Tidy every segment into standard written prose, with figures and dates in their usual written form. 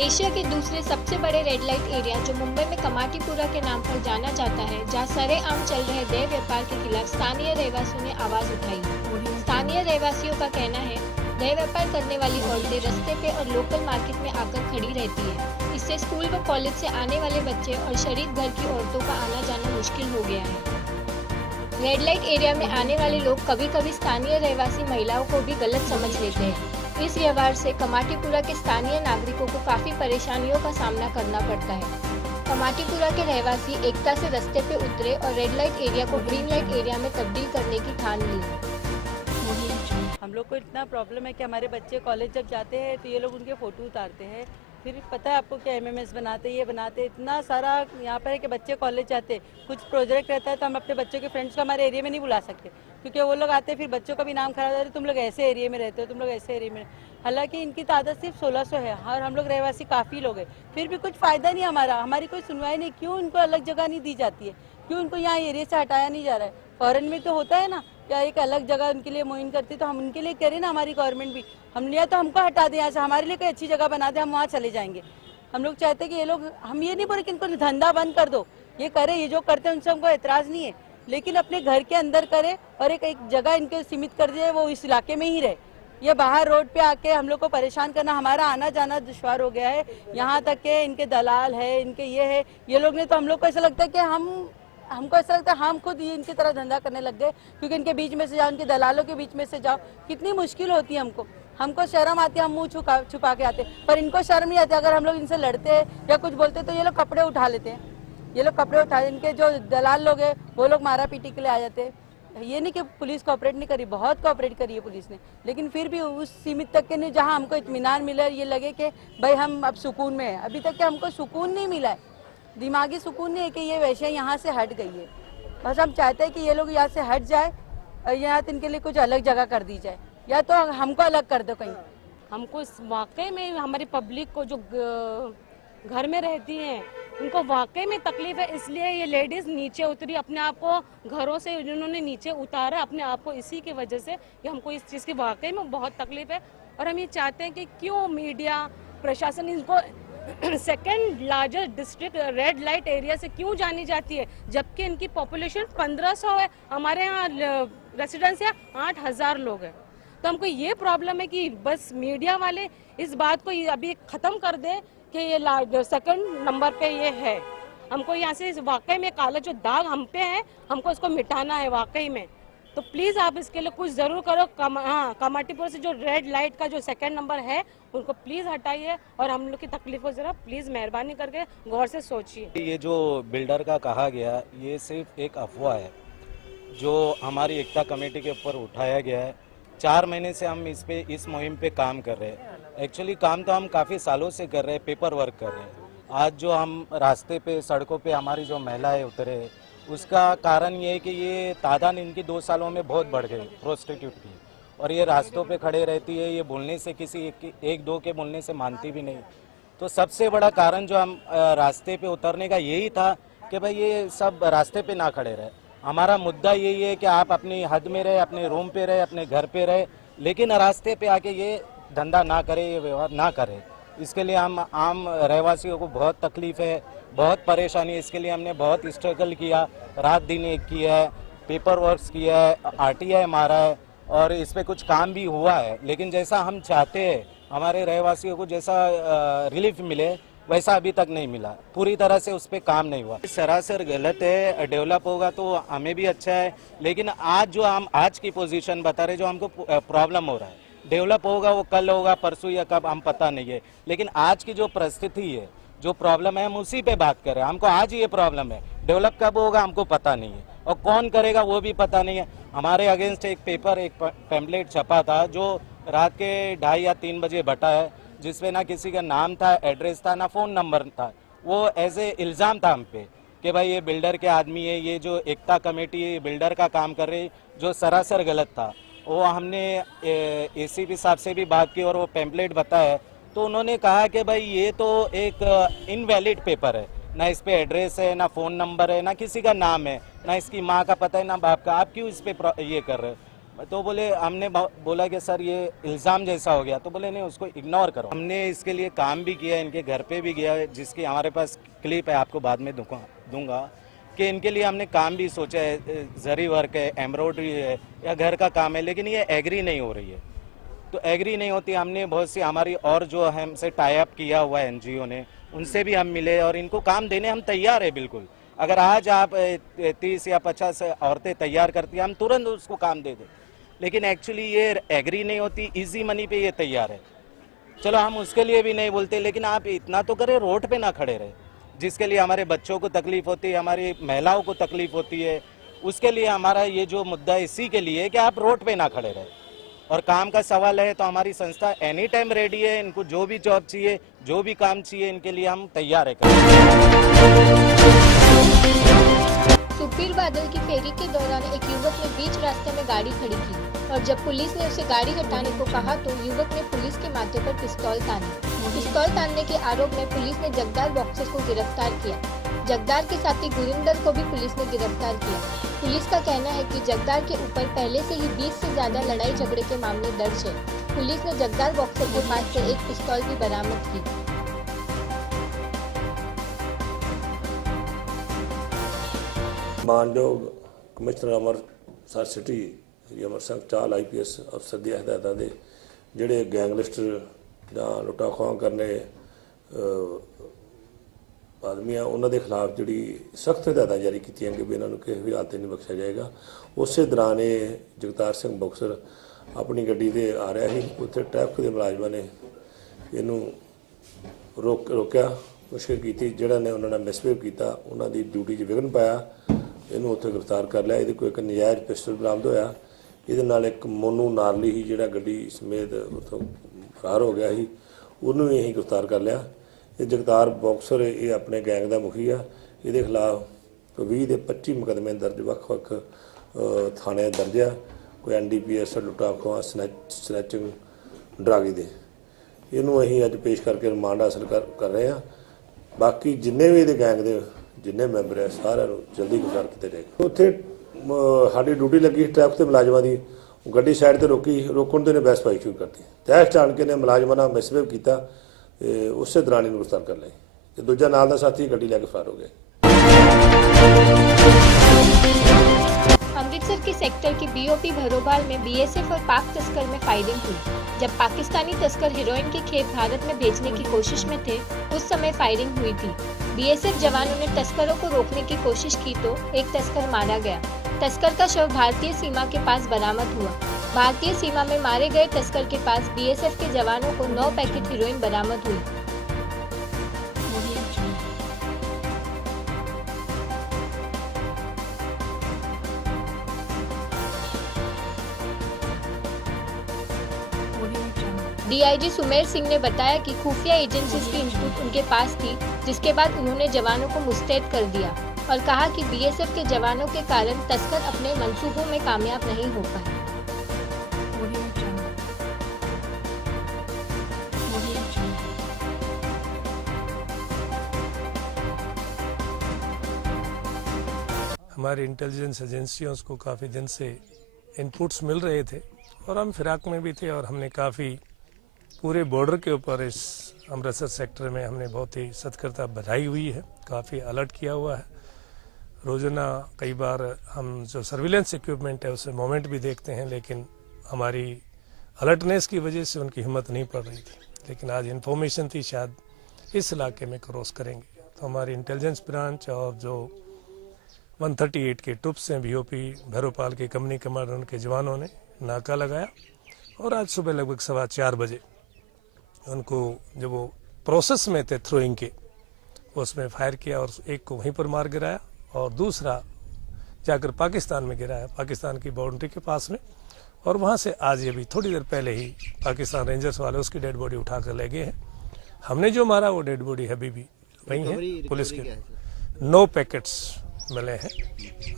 Asia के दूसरे सबसे बड़े रेड लाइट एरिया जो मुंबई में कमाटीपुरा के नाम पर जाना जाता है, जहां सरेआम चल रहे देह व्यापार के खिलाफ स्थानीय रहवासियों ने आवाज उठाई। स्थानीय रहवासियों का कहना है, देह व्यापार करने वाली औरतें रास्ते पे और लोकल मार्केट में आकर खड़ी रहती है। इससे स्कूल व कॉलेज से आने वाले बच्चे और शरीफ घर की औरतों का आना जाना मुश्किल हो गया है। रेड लाइट एरिया में आने वाले लोग कभी कभी स्थानीय रहवासी महिलाओं को भी गलत समझ लेते हैं। इस व्यवहार से कमाटीपुरा के स्थानीय नागरिकों को काफी परेशानियों का सामना करना पड़ता है। कमाटीपुरा के रहवासी एकता से रास्ते पे उतरे और रेड लाइट एरिया को ग्रीन लाइट एरिया में तब्दील करने की ठान ली। हम लोग को इतना प्रॉब्लम है कि हमारे बच्चे कॉलेज जब जाते हैं तो ये लोग उनके फ़ोटो उतारते हैं, फिर पता है आपको क्या एमएमएस बनाते, ये बनाते, इतना सारा यहाँ पर है कि बच्चे कॉलेज जाते, कुछ प्रोजेक्ट रहता है तो हम अपने बच्चों के फ्रेंड्स को हमारे एरिया में नहीं बुला सकते, क्योंकि वो लोग आते हैं फिर बच्चों का भी नाम खराब होता है, तुम लोग ऐसे एरिया में रहते हो, तुम लोग ऐसे एरिया में। हालांकि इनकी तादाद सिर्फ 1600 है और हम लोग रहवासी काफ़ी लोग हैं, फिर भी कुछ फ़ायदा नहीं हमारा, हमारी कोई सुनवाई नहीं। क्यों इनको अलग जगह नहीं दी जाती है, क्यों इनको यहाँ एरिया से हटाया नहीं जा रहा है? फॉरेन में तो होता है ना, क्या एक अलग जगह उनके लिए मुहिम करती, तो हम उनके लिए कह रहे हैं ना, हमारी गवर्नमेंट भी, हम लिया तो हमको हटा दें यहाँ से, हमारे लिए कोई अच्छी जगह बना दे, हम वहाँ चले जाएंगे। हम लोग चाहते हैं कि ये लोग, हम ये नहीं बोले कि इनको धंधा बंद कर दो, ये करे, ये जो करते हैं उनसे हमको एतराज़ नहीं है, लेकिन अपने घर के अंदर करे और एक जगह इनके सीमित कर दिए, वो इस इलाके में ही रहे। ये बाहर रोड पे आके हम लोग को परेशान करना, हमारा आना जाना दुश्वार हो गया है। यहाँ तक के इनके दलाल है, इनके ये है, ये लोग ने तो हम लोग को ऐसा लगता है कि हमको ऐसा लगता है हम खुद ये इनकी तरह धंधा करने लग गए, क्योंकि इनके बीच में से जाओ, इनके दलालों के बीच में से जाओ, कितनी मुश्किल होती है हमको शर्म आती है, हम मुंह छुपा के आते, पर इनको शर्म नहीं आती। अगर हम लोग इनसे लड़ते हैं या कुछ बोलते तो ये लोग कपड़े उठा लेते हैं, ये लोग कपड़े उठा, इनके जो दलाल लोग हैं वो लोग मारा पीटी के लिए आ जाते हैं। ये नहीं कि पुलिस कोऑपरेट नहीं करी, बहुत कोऑपरेट करी है पुलिस ने, लेकिन फिर भी उस सीमित तक के नहीं जहाँ हमको इत्मीनान मिले, ये लगे कि भाई हम अब सुकून में है। अभी तक के हमको सुकून नहीं मिला है, दिमागी सुकून नहीं है कि ये वैसे यहाँ से हट गई है। बस हम चाहते हैं कि ये लोग यहाँ से हट जाए और यहाँ इनके लिए कुछ अलग जगह कर दी जाए, या तो हमको अलग कर दो कहीं। हमको इस वाकई में हमारी पब्लिक को जो घर में रहती हैं उनको वाकई में तकलीफ है, इसलिए ये लेडीज नीचे उतरी, अपने आप को घरों से उन्होंने नीचे उतारा अपने आप को, इसी की वजह से कि हमको इस चीज़ की वाकई में बहुत तकलीफ है। और हम ये चाहते हैं कि क्यों मीडिया प्रशासन इनको second largest district red light area से क्यों जानी जाती है, जबकि इनकी पॉपुलेशन 1500 है, हमारे यहाँ रेसिडेंट्स है 8000 लोग हैं। तो हमको ये प्रॉब्लम है कि बस मीडिया वाले इस बात को अभी ख़त्म कर दें कि ये सेकंड नंबर पे ये है। हमको यहाँ से वाकई में काला जो दाग हम पे है, हमको इसको मिटाना है वाकई में। तो प्लीज़ आप इसके लिए कुछ ज़रूर करो। कमाटीपुर से जो रेड लाइट का जो सेकंड नंबर है उनको प्लीज़ हटाइए और हम लोग की तकलीफ को ज़रा प्लीज़ मेहरबानी करके गौर से सोचिए। ये जो बिल्डर का कहा गया, ये सिर्फ एक अफवाह है जो हमारी एकता कमेटी के ऊपर उठाया गया है। 4 महीने से हम इस मुहिम पे काम कर रहे हैं। एक्चुअली काम तो हम काफ़ी सालों से कर रहे हैं, पेपर वर्क कर रहे हैं। आज जो हम रास्ते पे, सड़कों पे हमारी जो महिलाएं उतरे, उसका कारण ये है कि ये तादाद इनकी 2 सालों में बहुत बढ़ गई प्रोस्टिट्यूट की, और ये रास्तों पे खड़े रहती है। ये बोलने से किसी एक दो के बोलने से मानती भी नहीं। तो सबसे बड़ा कारण जो हम रास्ते पे उतरने का यही था कि भाई ये सब रास्ते पे ना खड़े रहे। हमारा मुद्दा यही है कि आप अपनी हद में रहे, अपने रूम पे रहे, अपने घर पे रहे, लेकिन रास्ते पे आके ये धंधा ना करे, ये व्यवहार ना करे। इसके लिए हम आम रहवासियों को बहुत तकलीफ है, बहुत परेशानी है। इसके लिए हमने बहुत स्ट्रगल किया, रात दिन एक किया है, पेपर वर्क किया है, आरटीआई मारा है, और इस पर कुछ काम भी हुआ है। लेकिन जैसा हम चाहते हैं हमारे रहवासियों को जैसा रिलीफ मिले, वैसा अभी तक नहीं मिला। पूरी तरह से उस पर काम नहीं हुआ। सरासर गलत है। डेवलप होगा तो हमें भी अच्छा है, लेकिन आज जो हम आज की पोजीशन बता रहे, जो हमको प्रॉब्लम हो रहा है, डेवलप होगा वो कल होगा, परसों या कब, हम पता नहीं है। लेकिन आज की जो परिस्थिति है, जो प्रॉब्लम है, हम उसी पे बात कर रहे हैं। हमको आज ये प्रॉब्लम है, डेवलप कब होगा हमको पता नहीं है, और कौन करेगा वो भी पता नहीं है। हमारे अगेंस्ट एक पेपर, एक पैम्पलेट छपा था जो रात के 2:30 या 3 बजे बटा है, जिसमें ना किसी का नाम था, एड्रेस था, ना फ़ोन नंबर था। वो एज ए इल्ज़ाम था हम पे कि भाई ये बिल्डर के आदमी है, ये जो एकता कमेटी है बिल्डर का काम कर रही, जो सरासर गलत था। वो हमने एसीपी साहब से भी बात की और वो पैम्पलेट बताया, तो उन्होंने कहा कि भाई ये तो एक इनवैलिड पेपर है, ना इस पे एड्रेस है, ना फ़ोन नंबर है, ना किसी का नाम है, ना इसकी माँ का पता है, ना बाप का। आप क्यों इस पे ये कर रहे हो? तो बोले हमने बोला कि सर ये इल्ज़ाम जैसा हो गया, तो बोले नहीं उसको इग्नोर करो। हमने इसके लिए काम भी किया, इनके घर पे भी गया, जिसकी हमारे पास क्लिप है, आपको बाद में दूंगा कि इनके लिए हमने काम भी सोचा है, जरी वर्क है, एम्ब्रॉयडरी है या घर का काम है, लेकिन ये एग्री नहीं हो रही है। तो एग्री नहीं होती, हमने बहुत सी हमारी और जो हमसे टाई अप किया हुआ है NGO ने, उनसे भी हम मिले और इनको काम देने हम तैयार है बिल्कुल। अगर आज आप 30 या 50 औरतें तैयार करती हैं, हम तुरंत उसको काम दे दें, लेकिन एक्चुअली ये एग्री नहीं होती, इजी मनी पे ये तैयार है। चलो हम उसके लिए भी नहीं बोलते, लेकिन आप इतना तो करें, रोड पे ना खड़े रहे, जिसके लिए हमारे बच्चों को तकलीफ होती है, हमारी महिलाओं को तकलीफ होती है। उसके लिए हमारा ये जो मुद्दा है इसी के लिए कि आप रोड पे ना खड़े रहे। और काम का सवाल है तो हमारी संस्था एनी टाइम रेडी है, इनको जो भी जॉब चाहिए, जो भी काम चाहिए, इनके लिए हम तैयार है। सुपीर बादल की फेरी के दौरान एक युवक ने बीच रास्ते में गाड़ी खड़ी की और जब पुलिस ने उसे गाड़ी हटाने को कहा तो युवक ने पुलिस के माथे पर पिस्तौल तानी। पिस्तौल तानने के आरोप में पुलिस ने जगदार बॉक्सर को गिरफ्तार किया। जगदार के साथी गुरिंदर को भी पुलिस ने गिरफ्तार किया। पुलिस का कहना है कि जगदार के ऊपर पहले से ही 20 से ज्यादा लड़ाई झगड़े के मामले दर्ज है। पुलिस ने जगदार बॉक्सर के पास से एक पिस्तौल भी बरामद की। मानयोग कमिश्नर अमृतसर सिटी अमर सिंह चाल IPS अफसर दी हदायतां दे ਜਿਹੜੇ ਗੈਂਗਲਿਸਟਰ ਜਾਂ ਲੁੱਟਾ ਖੋਹਾਂ ਕਰਨੇ ਆਦਮੀ ਆ ਉਹਨਾਂ ਦੇ ਖਿਲਾਫ ਜਿਹੜੀ ਸਖਤ ਹਦਾਇਤਾਂ ਜਾਰੀ ਕੀਤੀਆਂ ਕਿ ਵੀ ਇਹਨਾਂ ਨੂੰ ਕਿਸੇ ਵੀ ਹਾਲਤ ਨਹੀਂ ਬਖਸ਼ਿਆ ਜਾਏਗਾ। ਉਸੇ ਦੌਰਾਨ ਇਹ ਜਗਤਾਰ ਸਿੰਘ ਬਕਸਰ ਆਪਣੀ ਗੱਡੀ ਤੇ ਆ ਰਿਹਾ ਸੀ, ਉੱਥੇ ਟ੍ਰੈਫਿਕ ਦੇ ਮੁਲਾਜ਼ਮਾਂ ਨੇ ਇਹਨੂੰ ਰੋਕਿਆ, ਮੁਸ਼ਕਿਲ ਕੀਤੀ, ਜਿਹੜਾ ਨੇ ਉਹਨਾਂ ਨਾਲ ਮਿਸਬਿਹੇਵ ਕੀਤਾ, ਉਹਨਾਂ ਦੀ ਡਿਊਟੀ 'ਚ ਵਿਘਨ ਪਾਇਆ, ਇਹਨੂੰ ਉੱਥੇ ਗ੍ਰਿਫਤਾਰ ਕਰ ਲਿਆ। ਇਹਦੇ ਕੋਲ ਇੱਕ ਨਜਾਇਜ਼ ਪਿਸਟਲ ਬਰਾਮਦ ਹੋਇਆ। ਇਹਦੇ ਨਾਲ ਇੱਕ ਮੋਨੂ ਨਾਰਲੀ ਸੀ ਜਿਹੜਾ ਗੱਡੀ ਸਮੇਤ ਉੱਥੋਂ ਫਰਾਰ ਹੋ ਗਿਆ ਸੀ, ਉਹਨੂੰ ਵੀ ਅਸੀਂ ਗ੍ਰਿਫਤਾਰ ਕਰ ਲਿਆ। ਇਹ ਜਗਤਾਰ ਬੌਕਸਰ ਇਹ ਆਪਣੇ ਗੈਂਗ ਦਾ ਮੁਖੀ ਆ। ਇਹਦੇ ਖਿਲਾਫ 20 ਦੇ 25 ਮੁਕੱਦਮੇ ਦਰਜ ਵੱਖ-ਵੱਖ ਥਾਣੇ ਦਰਜ ਆ। ਕੋਈ NDPS ਲੁੱਟਾਂ ਖੋਹਾਂ ਸਨੈਚਿੰਗ ਡਰਾਗੀ ਦੇ। ਇਹਨੂੰ ਅਸੀਂ ਅੱਜ ਪੇਸ਼ ਕਰਕੇ ਰਿਮਾਂਡ ਹਾਸਲ ਕਰ ਰਹੇ ਹਾਂ। ਬਾਕੀ ਜਿੰਨੇ ਵੀ ਇਹਦੇ ਗੈਂਗ ਦੇ ਜਿੰਨੇ ਮੈਂਬਰ ਹੈ ਸਾਰਿਆਂ ਨੂੰ ਜਲਦੀ ਗ੍ਰਿਫਤਾਰ ਕੀਤਾ ਜਾਏਗਾ। ਉੱਥੇ ਸਾਡੀ ਡਿਊਟੀ ਲੱਗੀ ਟ੍ਰੈਫਿਕ ਦੇ ਮੁਲਾਜ਼ਮਾਂ ਦੀ, ਗੱਡੀ ਸਾਈਡ ਤੇ ਰੋਕਣ ਤੇ ਨੇ ਬਹਿਸ ਪਾਈ ਸ਼ੁਰੂ ਕਰਤੀ। ਤਹਿਸ ਜਾਣ ਕੇ ਨੇ ਮੁਲਾਜ਼ਮਾਂ ਨਾਲ ਮਿਸਬਿਹੇਵ ਕੀਤਾ, ਉਸੇ ਦੌਰਾਨ ਇਹਨੂੰ ਗ੍ਰਿਫਤਾਰ ਕਰ ਲਿਆ ਤੇ ਦੂਜਾ ਨਾਲ ਦਾ ਸਾਥੀ ਗੱਡੀ ਲੈ ਕੇ ਫਰਾਰ ਹੋ ਗਿਆ। अमृतसर के सेक्टर की BOP भरोबाल में BSF और पाक तस्कर में फायरिंग हुई। जब पाकिस्तानी तस्कर हेरोइन की खेप भारत में भेजने की कोशिश में थे, उस समय फायरिंग हुई थी। BSF जवानों ने तस्करों को रोकने की कोशिश की तो एक तस्कर मारा गया। तस्कर का शव भारतीय सीमा के पास बरामद हुआ। भारतीय सीमा में मारे गए तस्कर के पास BSF के जवानों को 9 पैकेट हेरोइन बरामद हुई। DIG सुमेर सिंह ने बताया कि खुफिया एजेंसीज की इनपुट उनके पास थी, जिसके बाद उन्होंने जवानों को मुस्तैद कर दिया और कहा कि BSF के जवानों के कारण तस्कर अपने मंसूबों में कामयाब नहीं हो पाए। हमारी इंटेलिजेंस एजेंसियों को काफ़ी दिन से इनपुट्स मिल रहे थे और हम फिराक में भी थे और हमने काफ़ी पूरे बॉर्डर के ऊपर इस अमृतसर सेक्टर में हमने बहुत ही सतर्कता बढ़ाई हुई है, काफ़ी अलर्ट किया हुआ है। रोज़ाना कई बार हम जो सर्विलेंस इक्विपमेंट है उससे मोमेंट भी देखते हैं, लेकिन हमारी अलर्टनेस की वजह से उनकी हिम्मत नहीं पड़ रही थी। लेकिन आज इन्फॉर्मेशन थी शायद इस इलाके में क्रॉस करेंगे, तो हमारी इंटेलिजेंस ब्रांच और जो 138 के ट्रुप्स हैं BOP भरोपाल के कंपनी कमांडर उनके जवानों ने नाका लगाया और आज सुबह लगभग 4:15 बजे उनको जब वो प्रोसेस में थे थ्रोइंग के, उसमें फायर किया और एक को वहीं पर मार गिराया और दूसरा जाकर पाकिस्तान में गिराया, पाकिस्तान की बाउंड्री के पास में। और वहाँ से आज ये भी थोड़ी देर पहले ही पाकिस्तान रेंजर्स वाले उसकी डेड बॉडी उठा कर ले गए हैं। हमने जो मारा वो डेड बॉडी अभी भी वहीं है। पुलिस के 9 पैकेट्स मिले हैं,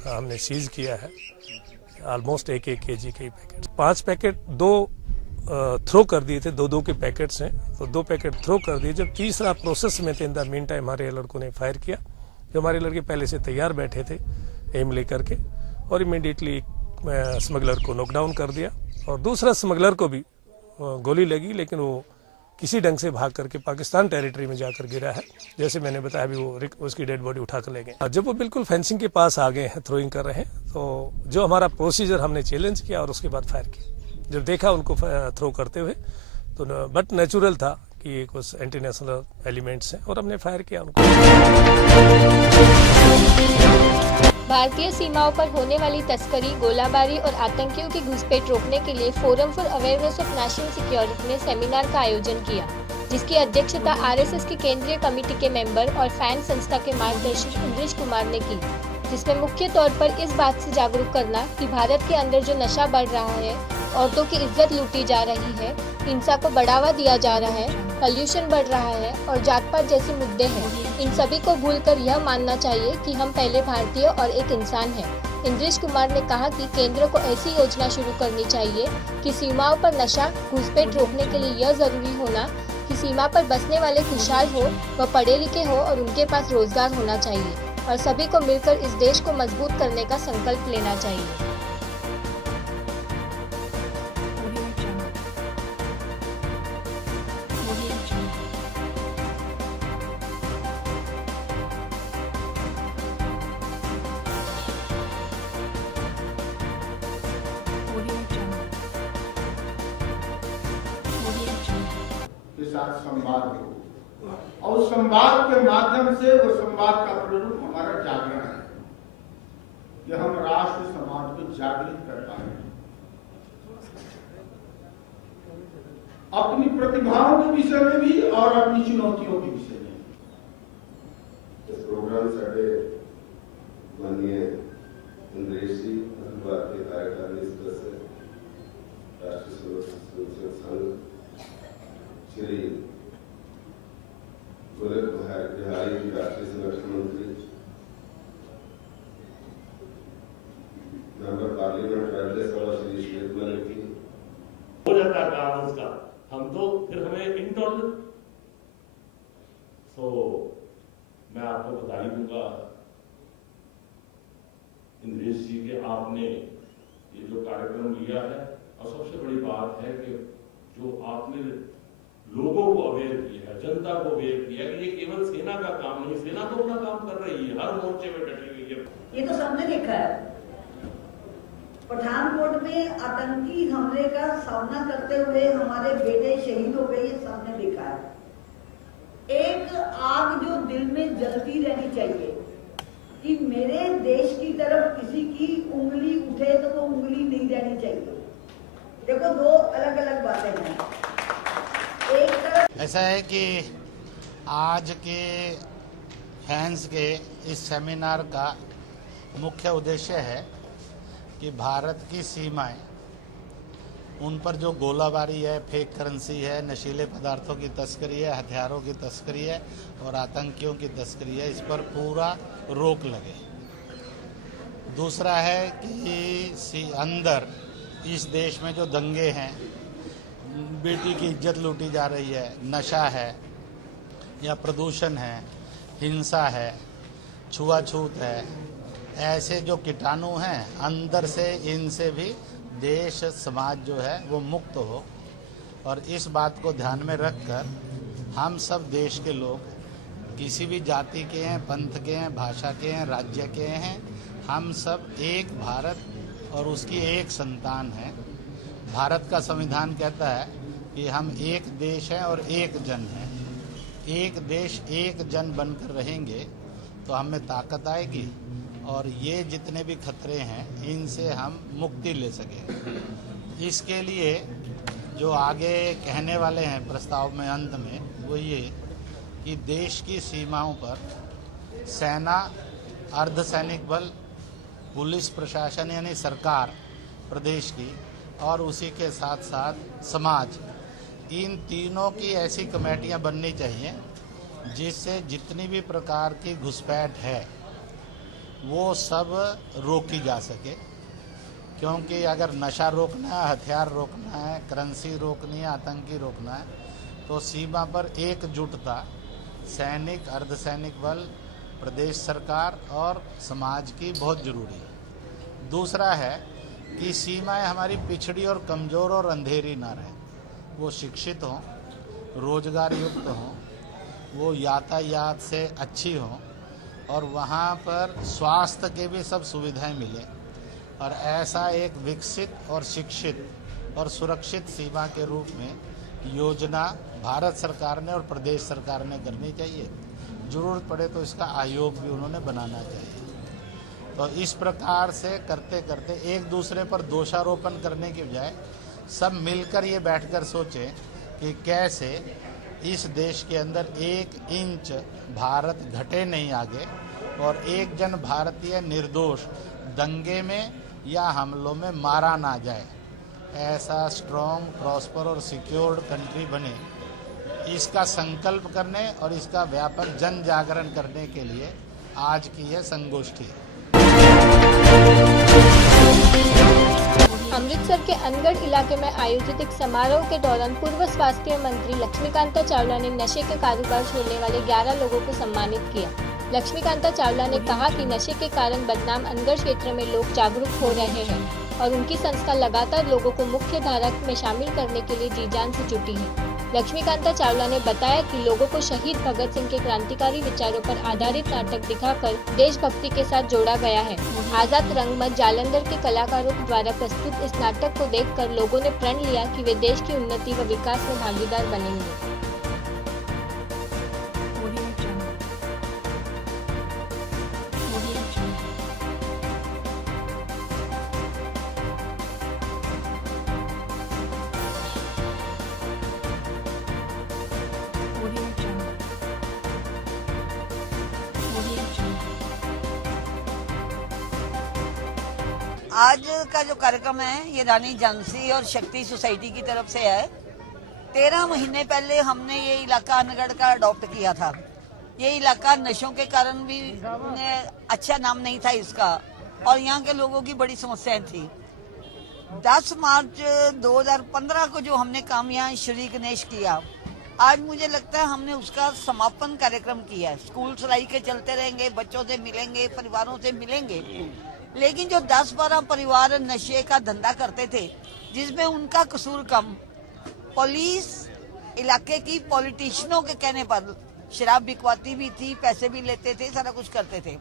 हमने सीज किया है, ऑलमोस्ट 1-1 kg के पैकेट। 5 पैकेट 2 थ्रो कर दिए थे, 2-2 के पैकेट्स हैं, तो 2 पैकेट थ्रो कर दिए। जब तीसरा प्रोसेस में थे, इन द मीन टाइम हमारे लड़कों ने फायर किया। जो हमारे लड़के पहले से तैयार बैठे थे एम लेकर के, और इमीडिएटली स्मगलर को नॉकडाउन कर दिया और दूसरा स्मगलर को भी गोली लगी, लेकिन वो किसी ढंग से भाग करके पाकिस्तान टेरिटरी में जाकर गिरा है। जैसे मैंने बताया अभी वो उसकी डेड बॉडी उठा कर ले गए। जब वो बिल्कुल फेंसिंग के पास आ गए हैं, थ्रोइंग कर रहे हैं, तो जो हमारा प्रोसीजर हमने चैलेंज किया और उसके बाद फायर किया। जब देखा उनको थ्रो करते हुए तो बट नेचुरल था कि ये कुछ एंटी नेशनल एलिमेंट्स हैं और हमने फायर किया उनको। भारतीय सीमाओं पर होने वाली तस्करी, गोलाबारी और आतंकियों की घुसपैठ रोकने के लिए forum for awareness of national security ने सेमिनार का आयोजन किया, जिसकी अध्यक्षता आरएसएस की केंद्रीय कमेटी के मेंबर और फैन संस्था के मार्गदर्शक इंद्रेश कुमार ने की, जिसमें मुख्य तौर पर इस बात से जागरूक करना कि भारत के अंदर जो नशा बढ़ रहा है, औरतों की इज्जत लूटी जा रही है, हिंसा को बढ़ावा दिया जा रहा है, पॉल्यूशन बढ़ रहा है और जात पात जैसे मुद्दे हैं, इन सभी को भूलकर यह मानना चाहिए कि हम पहले भारतीय और एक इंसान हैं। इंद्रेश कुमार ने कहा कि केंद्र को ऐसी योजना शुरू करनी चाहिए कि सीमाओं पर नशा घुसपैठ रोकने के लिए यह जरूरी होना कि सीमा पर बसने वाले खुशहाल हो, वह पढ़े लिखे हो और उनके पास रोजगार होना चाहिए और सभी को मिलकर इस देश को मजबूत करने का संकल्प लेना चाहिए। के साथ संवाद हो और उस संवाद के माध्यम से वो संवाद का प्ररूप हमारा जागरण है कि हम राष्ट्र समाज को जागृत कर पाए, अपनी प्रतिभाओं के विषय में भी और अपनी चुनौतियों के विषय में। इस प्रोग्राम साढ़े माननीय इंद्रेश जी अखिल भारतीय कार्यकारिणी सदस्य राष्ट्रीय स्वयंसेवक संघ श्री गोलक बिहारी जी राष्ट्रीय संगठन मंत्री, मेंबर पार्लियामेंट राज्यसभा श्री श्वेत मलिक जी, हो जाता है काम उसका, हम तो फिर हमें इंटॉलरेंट। सो मैं आपको बता ही दूंगा इंद्रेश जी के आपने ये जो कार्यक्रम लिया है, और सबसे बड़ी बात है कि जो आपने लोगों को अवेयर किया है, जनता को अवेयर किया कि ये केवल सेना का काम नहीं, सेना तो अपना काम कर रही है, हर मोर्चे में डटी हुई है। ये तो सबने देखा है, पठानकोट में आतंकी हमले का सामना करते हुए हमारे बेटे शहीद हो गए, ये सबने देखा है। एक आग जो दिल में जलती रहनी चाहिए कि मेरे देश की तरफ किसी की उंगली उठे तो वो उंगली नहीं रहनी चाहिए। देखो, दो अलग अलग बातें हैं। एक तरफ ऐसा है कि आज के फैंस के इस सेमिनार का मुख्य उद्देश्य है कि भारत की सीमाएं, उन पर जो गोलाबारी है, फेक करेंसी है, नशीले पदार्थों की तस्करी है, हथियारों की तस्करी है और आतंकियों की तस्करी है, इस पर पूरा रोक लगे। दूसरा है कि अंदर इस देश में जो दंगे हैं, बेटी की इज्जत लूटी जा रही है, नशा है या प्रदूषण है, हिंसा है, छुआछूत है, ऐसे जो कीटाणु हैं अंदर से, इनसे भी देश समाज जो है वो मुक्त हो। और इस बात को ध्यान में रखकर हम सब देश के लोग, किसी भी जाति के हैं, पंथ के हैं, भाषा के हैं, राज्य के हैं, हम सब एक भारत और उसकी एक संतान है। भारत का संविधान कहता है कि हम एक देश हैं और एक जन हैं। एक देश एक जन बनकर रहेंगे तो हमें ताकत आएगी और ये जितने भी खतरे हैं इनसे हम मुक्ति ले सकेंगे। इसके लिए जो आगे कहने वाले हैं प्रस्ताव में अंत में, वो ये कि देश की सीमाओं पर सेना, अर्धसैनिक बल, पुलिस प्रशासन यानी सरकार प्रदेश की और उसी के साथ साथ समाज, इन तीनों की ऐसी कमेटियां बननी चाहिए जिससे जितनी भी प्रकार की घुसपैठ है वो सब रोकी जा सके। क्योंकि अगर नशा रोकना है, हथियार रोकना है, करेंसी रोकनी है, आतंकी रोकना है, तो सीमा पर एकजुटता सैनिक, अर्धसैनिक बल, प्रदेश सरकार और समाज की बहुत जरूरी है। दूसरा है कि सीमाएं हमारी पिछड़ी और कमज़ोर और अंधेरी ना रहें। वो शिक्षित हों, रोजगार युक्त हों, वो यातायात से अच्छी हों और वहाँ पर स्वास्थ्य के भी सब सुविधाएं मिलें। और ऐसा एक विकसित और शिक्षित और सुरक्षित सीमा के रूप में योजना भारत सरकार ने और प्रदेश सरकार ने करनी चाहिए। ज़रूरत पड़े तो इसका आयोग भी उन्होंने बनाना चाहिए। तो इस प्रकार से करते करते एक दूसरे पर दोषारोपण करने की बजाय सब मिलकर ये बैठकर सोचें कि कैसे इस देश के अंदर 1 इंच भारत घटे नहीं आगे और एक जन भारतीय निर्दोष दंगे में या हमलों में मारा ना जाए। ऐसा स्ट्रॉन्ग, प्रॉस्पर और सिक्योर्ड कंट्री बने, इसका संकल्प करने और इसका व्यापक जन जागरण करने के लिए आज की यह संगोष्ठी। अमृतसर के अनगढ़ इलाके में आयोजित एक समारोह के दौरान पूर्व स्वास्थ्य मंत्री लक्ष्मीकांता चावला ने नशे के कारोबार छोड़ने वाले 11 लोगों को सम्मानित किया। लक्ष्मीकांता चावला ने कहा कि नशे के कारण बदनाम अनगढ़ क्षेत्र में लोग जागरूक हो रहे हैं और उनकी संस्था लगातार लोगों को मुख्य धारा में शामिल करने के लिए जी जान से जुटी है। लक्ष्मीकांता चावला ने बताया कि लोगों को शहीद भगत सिंह के क्रांतिकारी विचारों पर आधारित नाटक दिखाकर देशभक्ति के साथ जोड़ा गया है। आजाद रंगमंच जालंधर के कलाकारों द्वारा प्रस्तुत इस नाटक को देखकर लोगों ने प्रण लिया कि वे देश की उन्नति व विकास में भागीदार बनेंगे। आज का जो कार्यक्रम है ये रानी झांसी और शक्ति सोसाइटी की तरफ से है। 13 महीने पहले हमने ये इलाका अनगढ़ का अडॉप्ट किया था। ये इलाका नशों के कारण भी अच्छा नाम नहीं था इसका और यहाँ के लोगों की बड़ी समस्याएं थी। 10 मार्च 2015 को जो हमने काम यहाँ श्री गणेश किया, आज मुझे लगता है हमने उसका समापन कार्यक्रम किया है। स्कूल चलाई के चलते रहेंगे, बच्चों से मिलेंगे, परिवारों से मिलेंगे, लेकिन जो 10-12 परिवार नशे का धंधा करते थे जिसमें उनका कसूर कम, पुलिस इलाके की पॉलिटिशियनों के कहने पर शराब बिकवाती भी थी, पैसे भी लेते थे, सारा कुछ करते थे।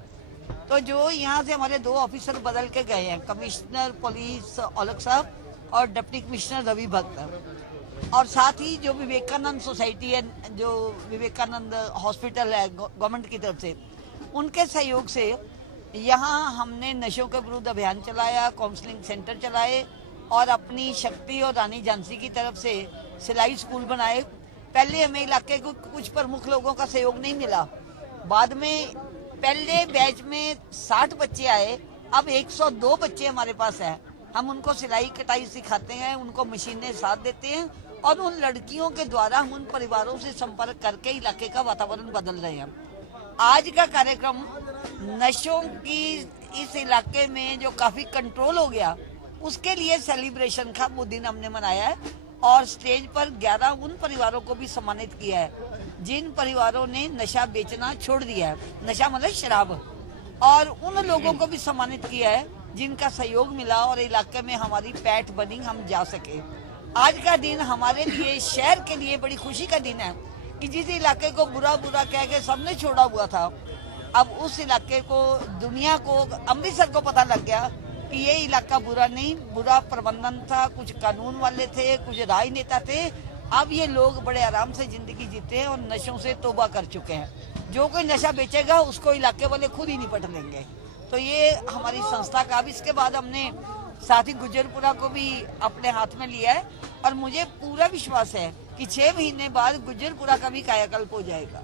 तो जो यहाँ से हमारे 2 ऑफिसर बदल के गए हैं, कमिश्नर पुलिस औलख साहब और डिप्टी कमिश्नर रवि भक्त, और साथ ही जो विवेकानंद सोसाइटी है, जो विवेकानंद हॉस्पिटल है गवर्नमेंट की तरफ से, उनके सहयोग से यहाँ हमने नशों के विरुद्ध अभियान चलाया, काउंसलिंग सेंटर चलाए और अपनी शक्ति और रानी झांसी की तरफ से सिलाई स्कूल बनाए। पहले हमें इलाके को कुछ प्रमुख लोगों का सहयोग नहीं मिला, बाद में पहले बैच में 60 बच्चे आए, अब 102 बच्चे हमारे पास है। हम उनको सिलाई कटाई सिखाते हैं, उनको मशीनें साथ देते हैं और उन लड़कियों के द्वारा हम उन परिवारों से संपर्क करके इलाके का वातावरण बदल रहे हैं। आज का कार्यक्रम नशों की इस इलाके में जो काफी कंट्रोल हो गया, उसके लिए सेलिब्रेशन का वो दिन हमने मनाया है और स्टेज पर 11 उन परिवारों को भी सम्मानित किया है जिन परिवारों ने नशा बेचना छोड़ दिया है, नशा मतलब शराब, और उन लोगों को भी सम्मानित किया है जिनका सहयोग मिला और इलाके में हमारी पैठ बनी, हम जा सके। आज का दिन हमारे लिए, शहर के लिए बड़ी खुशी का दिन है कि जिस इलाके को बुरा बुरा कह के सबने छोड़ा हुआ था, अब उस इलाके को, दुनिया को, अमृतसर को पता लग गया कि ये इलाका बुरा नहीं, बुरा प्रबंधन था, कुछ कानून वाले थे, कुछ राजनेता थे। अब ये लोग बड़े आराम से जिंदगी जीते हैं और नशों से तौबा कर चुके हैं। जो कोई नशा बेचेगा उसको इलाके वाले खुद ही निपट लेंगे। तो ये हमारी संस्था का, अब इसके बाद हमने साथ ही गुजरपुरा को भी अपने हाथ में लिया है और मुझे पूरा विश्वास है कि 6 महीने बाद गुजरपुरा का भी कायाकल्प हो जाएगा।